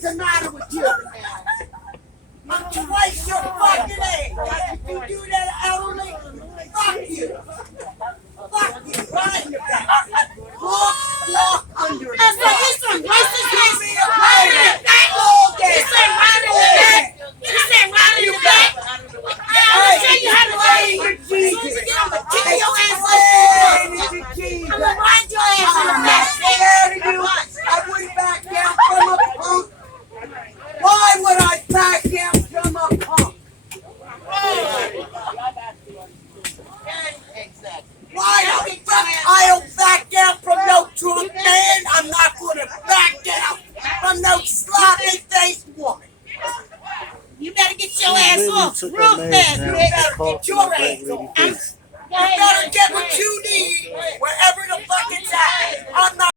is the matter with you? I'm twice your fucking age. If you do that elderly, fuck you. Fuck you. Right in the back. Walk under the back. This some racist Give me a right in the back. all day. You said right in the back. You said right in the back. I'm gonna tell you how to ride. Jesus. I'm gonna kick your ass up. Jesus. I'm gonna ride your ass in the I'm not back. scared of you. I wouldn't back down from a punk. Why would I back down from a punk? Why the fuck I don't back down from no drunk man? I'm not gonna back down from no sloppy faced woman. You better get your ass off real fast. You better get your ass off. You better get what you need wherever the fuck it's at. I'm not